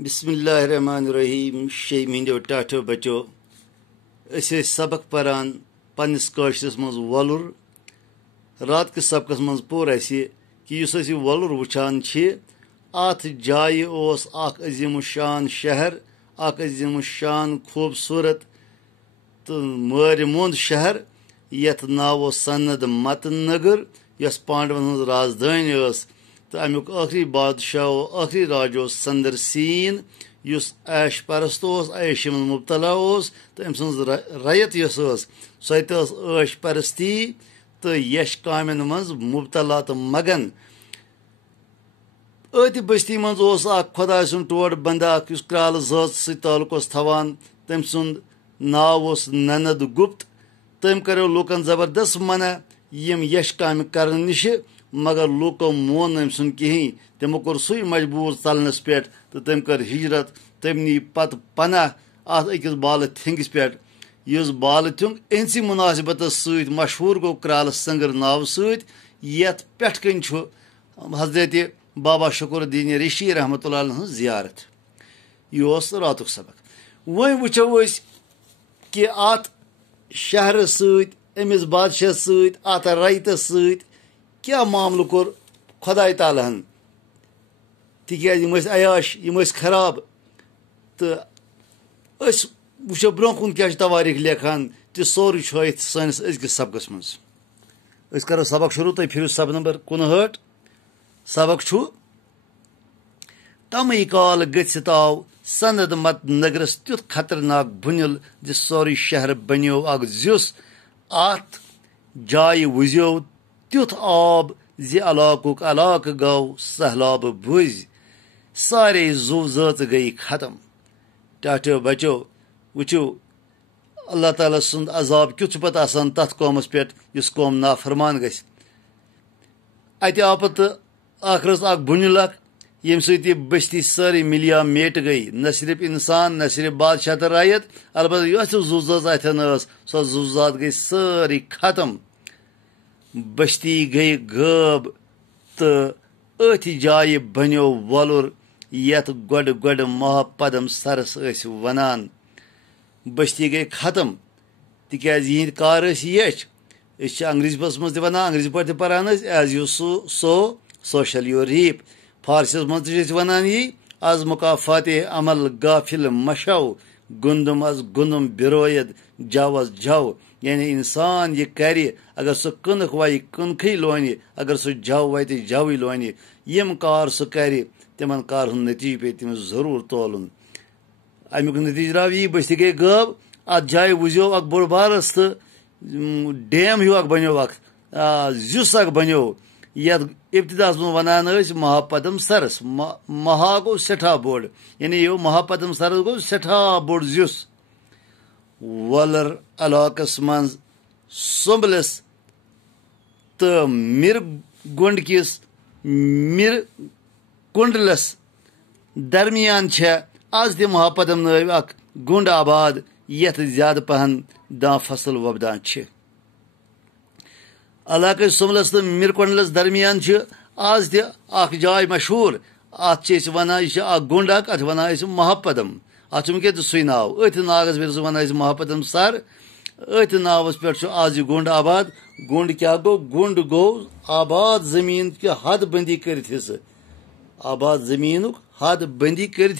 बिस्मिल्लाहिर्रहमानिर्रहीम शे मिंदो टाठो बचो असे सबक परान पन्निस काशरस मज वलुर रात के सबकस मज पोर असे कि युस अस वलुर वुचान छे आत जाय ओस आख अजीम शान शहर आख अजीम शान खूबसूरत तो मार शहर यथ नाव सनद मतनगर यस पांडवन हज राजधानी तो अमुक आखिरी बादशाह आखिरी राजो संदर सीन युस ऐश परस्त ऐश मन मुबतला तो अम सज रयत यस सह ऐश परस्ती तो यश कामन मज मुबतला तो मगन अति बस्ती मज खुदा सुन टोड बंदा क्राल जात सल्लुक थवान तम सुंद नाव ननद गुप्त तम करो लूकन जबरदस्त मना यम यश काम कर नश मगर लूको मोन अम सुन कहीं तमो कोर सु मजबूर चलनस पे तो तम कर हिजरत तम नी पत पना अत अकिस बाल थिंगस पे इस बाल थिंग अनसी मुनासिबत सत मशहूर गो क्राल संगर नाव सत यथ पेट कन हजरत बाबा शुकुरुद्दीन रिशी रहमतुल्लाह अलैह जियारत यह रातुक सबक वह वुचो कि अत शहर सत अमिस बादशाह सत अत रयतस सत क्या मामल कोर खुदाई तालाहन तिकाज यम अयाश यम खराब तो वो ब्रोह कुन क्या तवारीख लेखान तो सोरे सानिस अजकिस सबकस मज करो सबक शुरू तुम फिर सब नंबर 59 सबक छु तम काल गसित आव सनद मत नगरस तुथ खतरनाक बुनिल जो सोरे शहर बनो अग जुस अत जाय वुजो तुथ आब जि अलाकुक अलाक गौ सहलाब भुज सारे जू जत गई खत्म टाटो बचो वुचो अल्लाह ताला सुंद अजाब क्युथ पत आसान तथ कौमस पे इस कौम नाफरमान गस अत आव पत आखरस अख बुनिल यम सत बस्ती सारी मिलिया मेट गई न सिर्फ इंसान न सिर्फ बादशाह तो रायत अलबत्ता यस जू जत अथन सो जू जात गई सारी खत्म बस्ती गई गब तो अथ जाय बनो वलुर यथ गोड गोड महापदम सरस वनान बस्ती गई खत्म तिकाज यह कार यच अंग्रेजी मज वन अंग्रेजी पे पान as you sow so shall you reap फारसिस मज वन यी आज मुकाफात अमल गाफिल मशौ गुंदम अज गुंदम बिरोयद जव अज जव यानी इंसान यह कर अगर सह कनक वाय कनखी लोनि अगर सह जव वत जवि लोनि यम कार सह कर तिमन कार हुंद नतीज पे तमिस जरूर तोलन अमुक नतीज द्राव यी बस्ती गई गब अत जाय वुजो अख बोड़ बारस तो डैम हूँ अख बनो अख जुस अख बनो यथ इब्तिदास में वनान महापदम सरस महा गो सठा बोड़ यानी यो महापदम सरस गो सठा बोड़ जुस वलर अलाकस मज सोम्बलस तो मिर गुंड किस मिर कुंडलस दरमियान आज ति महापदम नव अख गुंड आबाद यथ ज्यादा पहन दां फसल वबदान अलाक सोमलस तो मिर कुंडलस दरमियान आज ति अख जाय मशहूर अत वन यह गुंड अत वन महापदम अत सुई नाव अथ नागस पे वन महापदम सर अथ नावस पे आज गुंड आबाद गुंड क्या गो गुंड गो आबाद जमीन के हद बंदी कर आबाद जमीन हद बंदी कर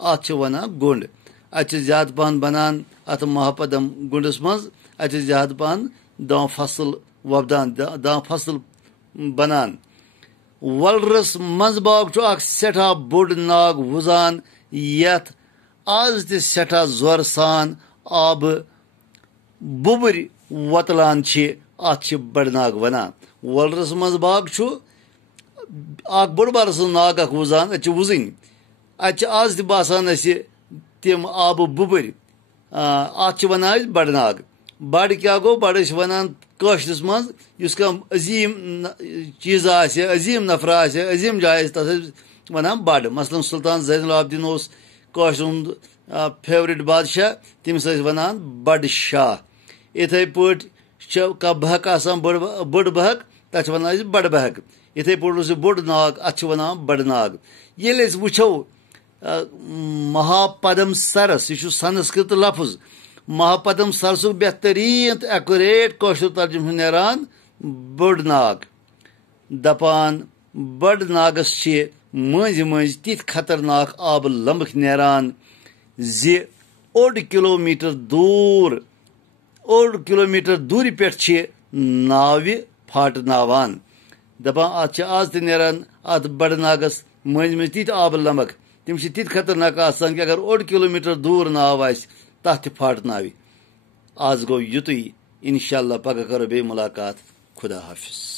अत वन गुंड अत ज्यादा पहन बनान अत महापदम गुंडस मज अत ज्यादा पहन दां फसल वबदान दां फसल बनान वलरस मंजबाग अख सठा बोड़ नाग वुजान यथ आज ति सठा जोर सान आब बुबर वतलान अत बड़ नाग वनान वलरस मंजबाग अख बोड़ बार नाग अख वुजान अत वुजन अत आज ति बासान तिम आब बुबर अत वन बड़ नाग बड़ क्या गो बड़ वनान काशरस मज अजीम चीज अजीम नफर अजीम जाय तथ वन बड़ मसलन सुल्तान ज़ैनुल आबिदीन काशर हुंद फेवरेट बादशाह तमिस वनान बड़ शाह इथे पे कह बहक बड़ बहक तथ वन बड़ बहक इथे पे बोड़ नाग अत वन बड़ नाग ये वो महापदम सरस यह संस्कृत लफ्ज महापदम सरसुक बेहतरीन एक्यूरेट कौशल तर्जुम नेरान बड़ नाग दपान बड़ नागस मज मज तिथ खतरनाक आब लम्बक नेरान जि ओड किलोमीटर दूर पे नाव फाटनावान दपान अत आज नेरान अत बड़ नागस मज मज तिथ आब लम्बक तम तिथ खतरनाक आसान कि अगर ओड किलोमीटर दूर नाव आस तथ फाटनावि आज गो युतुई इंशाअल्लाह पगह करो बे मुलाकात खुदा हाफिज।